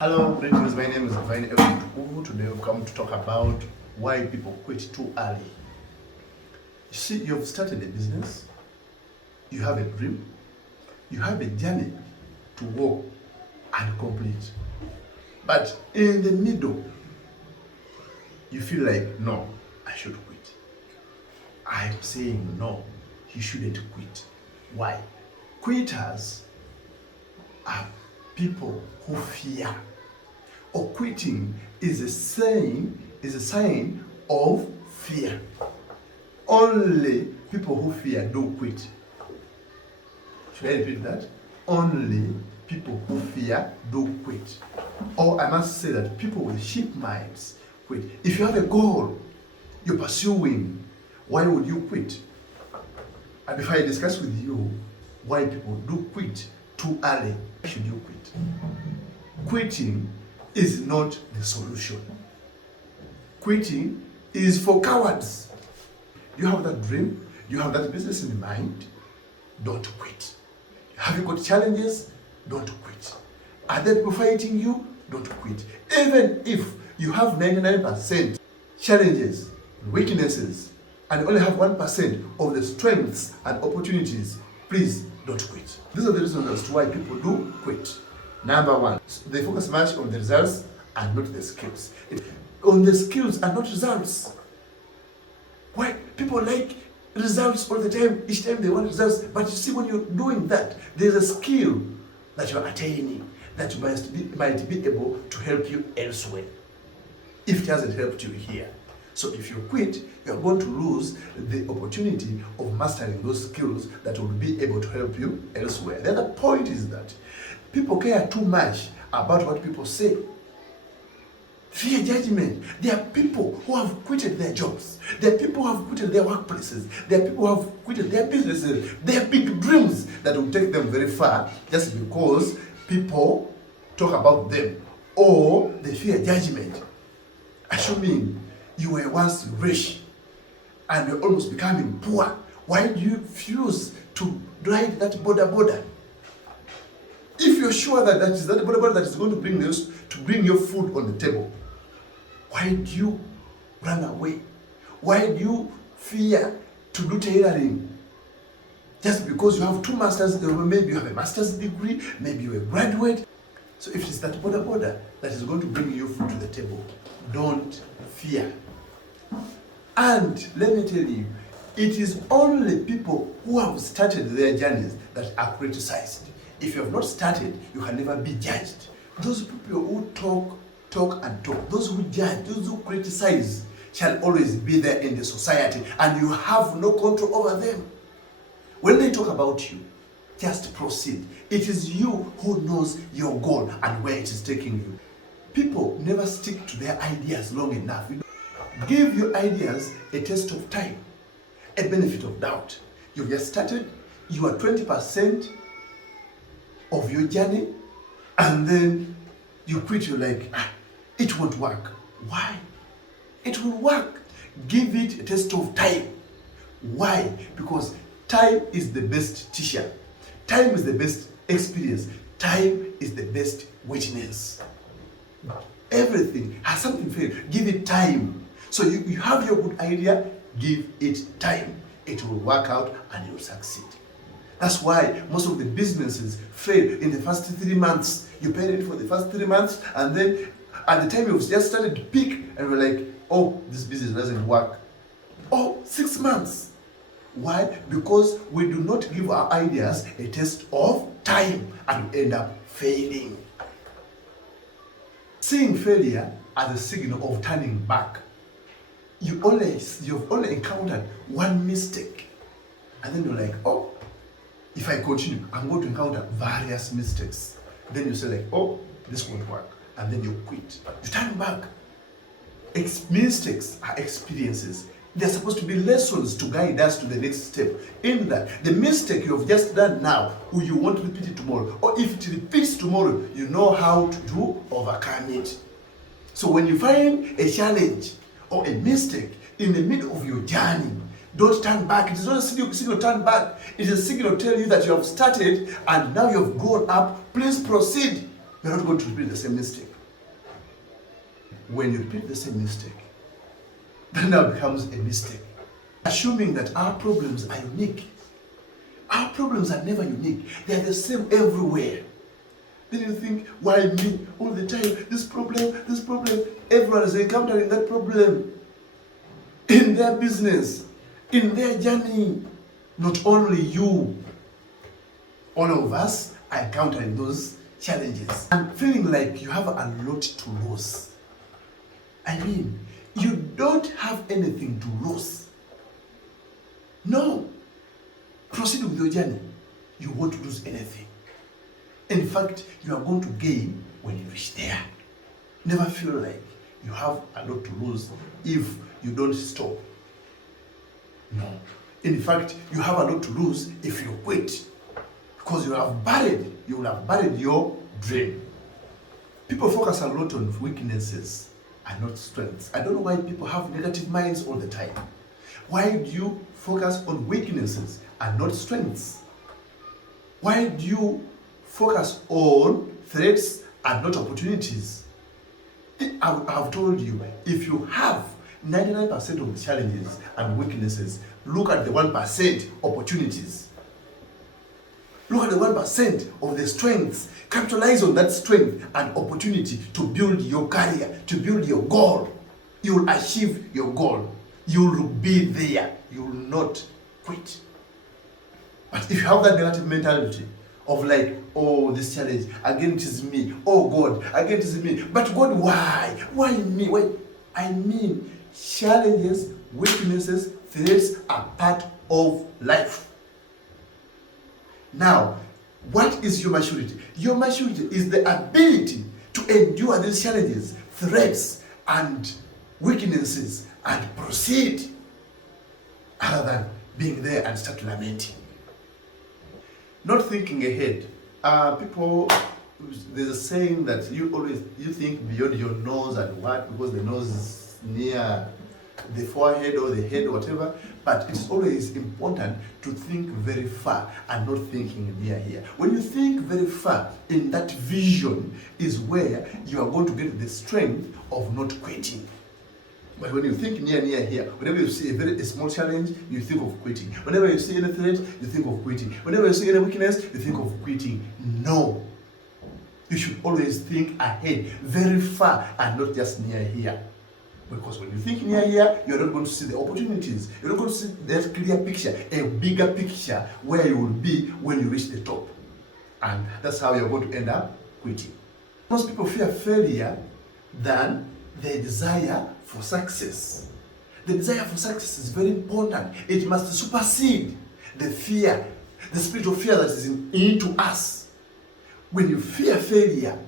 Hello, greetings. My name is Hereunder. Today we've come to talk about why people quit too early. You see, you've started a business, you have a dream, you have a journey to walk and complete. But in the middle, you feel like, no, I should quit. I'm saying no, you shouldn't quit. Why? Quitters are people who fear. Or quitting is a sign of fear. Only people who fear do quit. Should I repeat that? Only people who fear do quit. Or I must say that people with sheep minds quit. If you have a goal you're pursuing, why would you quit? And before I discuss with you why people do quit too early, why should you quit? Quitting is not the solution. Quitting is for cowards. You have that dream, you have that business in mind, don't quit. Have you got challenges? Don't quit. Are there people fighting you? Don't quit. Even if you have 99% challenges, weaknesses, and only have 1% of the strengths and opportunities, please don't quit. These are the reasons as to why people do quit. Number one, they focus much on the results and not the skills. On the skills and not results. Why? People like results all the time. Each time they want results. But you see, when you're doing that, there's a skill that you're attaining that might be able to help you elsewhere, if it hasn't helped you here. So if you quit, you're going to lose the opportunity of mastering those skills that will be able to help you elsewhere. The other point is that people care too much about what people say. Fear judgment. There are people who have quitted their jobs. There are people who have quitted their workplaces. There are people who have quitted their businesses. They have big dreams that will take them very far just because people talk about them or they fear judgment. Assuming you were once rich and you're almost becoming poor, why do you refuse to ride that border? If you're sure that that is that border that is going to bring your food on the table, why do you run away? Why do you fear to do tailoring? Just because you have two masters, maybe you have a master's degree, maybe you're a graduate. So if it's that border that is going to bring you food to the table, don't fear. And let me tell you, it is only people who have started their journeys that are criticized. If you have not started, you can never be judged. Those people who talk, those who judge, those who criticize, shall always be there in the society, and you have no control over them. When they talk about you, just proceed. It is you who knows your goal and where it is taking you. People never stick to their ideas long enough. Give your ideas a test of time, a benefit of doubt. You've just started, you are 20% of your journey, and then you quit. You're like, it won't work. Why? It will work. Give it a test of time. Why? Because time is the best teacher. Time is the best experience. Time is the best witness. Everything has something for you. Give it time. So you have your good idea, give it time. It will work out and you will succeed. That's why most of the businesses fail in the first 3 months. You pay it for the first 3 months, and then at the time you've just started to peak, and we're like, oh, this business doesn't work. Oh, 6 months. Why? Because we do not give our ideas a test of time and we end up failing. Seeing failure as a signal of turning back. You've only encountered one mistake, and then you're like, oh, if I continue, I'm going to encounter various mistakes. Then you say like, oh, this won't work, and then you quit. You turn back. Mistakes are experiences. They're supposed to be lessons to guide us to the next step. In that, the mistake you have just done now, you won't repeat it tomorrow. Or if it repeats tomorrow, you know how to overcome it. So when you find a challenge or a mistake in the middle of your journey, don't turn back. It is not a signal to turn back. It is a signal to tell you that you have started and now you have grown up. Please proceed. You're not going to repeat the same mistake. when you repeat the same mistake, that now becomes a mistake. Assuming that our problems are unique. Our problems are never unique. They are the same everywhere. Then you think, why me? All the time, this problem. Everyone is encountering that problem in their business, in their journey. Not only you. All of us are encountering those challenges and feeling like you have a lot to lose. I mean, you don't have anything to lose. No. Proceed with your journey. You won't lose anything. In fact, you are going to gain when you reach there. Never feel like you have a lot to lose if you don't stop. No. In fact, you have a lot to lose if you quit. Because you will have buried your dream. People focus a lot on weaknesses and not strengths. I don't know why people have negative minds all the time. Why do you focus on weaknesses and not strengths? Why do you focus on threats and not opportunities? I've told you, if you have 99% of the challenges and weaknesses, look at the 1% opportunities. Look at the 1% of the strengths. Capitalize on that strength and opportunity to build your career, to build your goal. You will achieve your goal. You will be there. You will not quit. But if you have that negative mentality of like, oh, this challenge, again it is me. Oh God, again it is me. But God, why? Why me? Why? I mean, challenges, weaknesses, threats are part of life. Now, what is your maturity? Your maturity is the ability to endure these challenges, threats, and weaknesses and proceed, other than being there and start lamenting. Not thinking ahead. There's a saying that you think beyond your nose and what, because the nose is near the forehead or the head or whatever, but it's always important to think very far and not thinking near here. When you think very far, in that vision is where you are going to get the strength of not quitting. But when you think near here, whenever you see a small challenge, you think of quitting. Whenever you see any threat, you think of quitting. Whenever you see any weakness, you think of quitting. No. You should always think ahead, very far, and not just near here. Because when you think near here, you're not going to see the opportunities. You're not going to see that clear picture, a bigger picture where you will be when you reach the top. And that's how you're going to end up quitting. Most people fear failure than their desire for success. The desire for success is very important. It must supersede the fear, the spirit of fear that is into us. When you fear failure,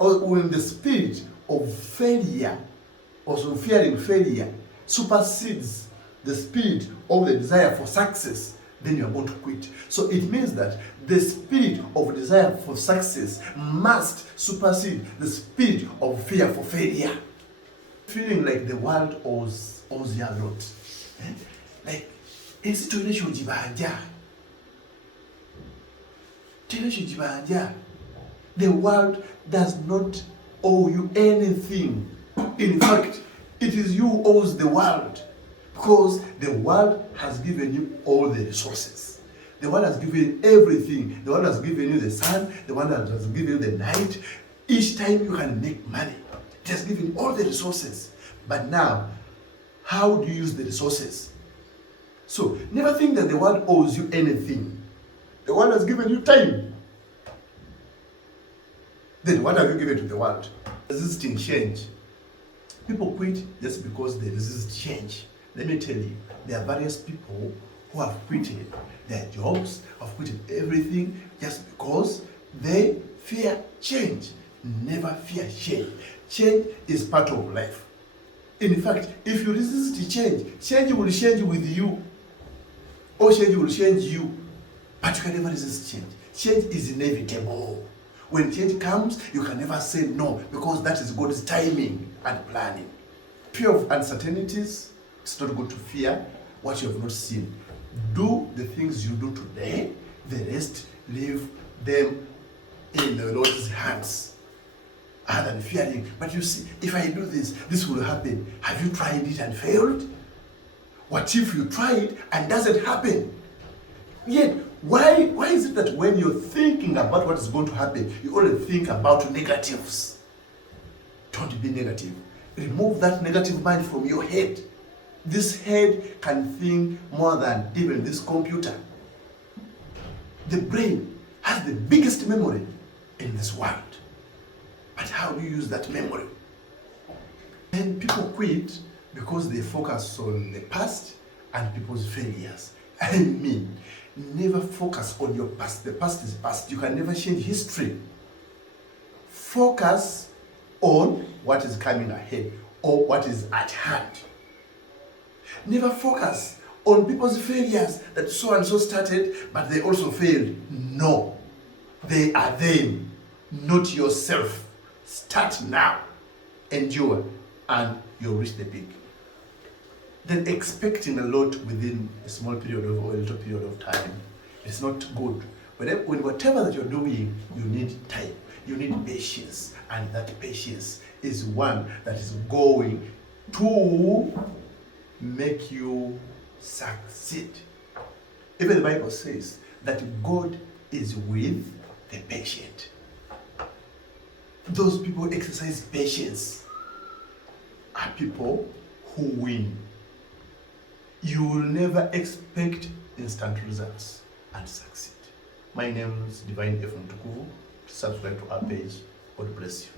or when the spirit of failure, also fearing failure, supersedes the spirit of the desire for success, then you are going to quit. So it means that the spirit of desire for success must supersede the spirit of fear for failure. Feeling like the world owes you a lot. Like, it's the world does not owe you anything. In fact, it is you who owes the world, because the world has given you all the resources. The world has given you everything. The world has given you the sun. The world has given you the night. Each time you can make money. It has given you all the resources. But now, how do you use the resources? So, never think that the world owes you anything. The world has given you time. Then what have you given to the world? Resisting change. People quit just because they resist change. Let me tell you, there are various people who have quitted their jobs, have quitted everything just because they fear change. Never fear change. Change is part of life. In fact, if you resist change, change will change with you, or change will change you. But you can never resist change. Change is inevitable. When change comes, you can never say no, because that is God's timing and planning. Fear of uncertainties, it's not good to fear what you have not seen. Do the things you do today, the rest leave them in the Lord's hands. other than fearing. But you see, if I do this, this will happen. Have you tried it and failed? What if you try it and doesn't happen? Yet, why is it that when you're thinking about what is going to happen, you only think about negatives? Don't be negative. Remove that negative mind from your head. This head can think more than even this computer. The brain has the biggest memory in this world. But how do you use that memory? And people quit because they focus on the past and people's failures. I mean, never focus on your past. The past is past. You can never change history. Focus on what is coming ahead or what is at hand. Never focus on people's failures, that so and so started but they also failed. No, they are them, not yourself. Start now, endure, and you'll reach the peak. Then expecting a lot within a small period of or a little period of time is not good. When whatever that you're doing, you need time, you need patience, and that patience is one that is going to make you succeed. Even the Bible says that God is with the patient. Those people who exercise patience are people who win. You will never expect instant results and succeed. My name is Divine F. Mtukuvu. Subscribe to our page. God bless you.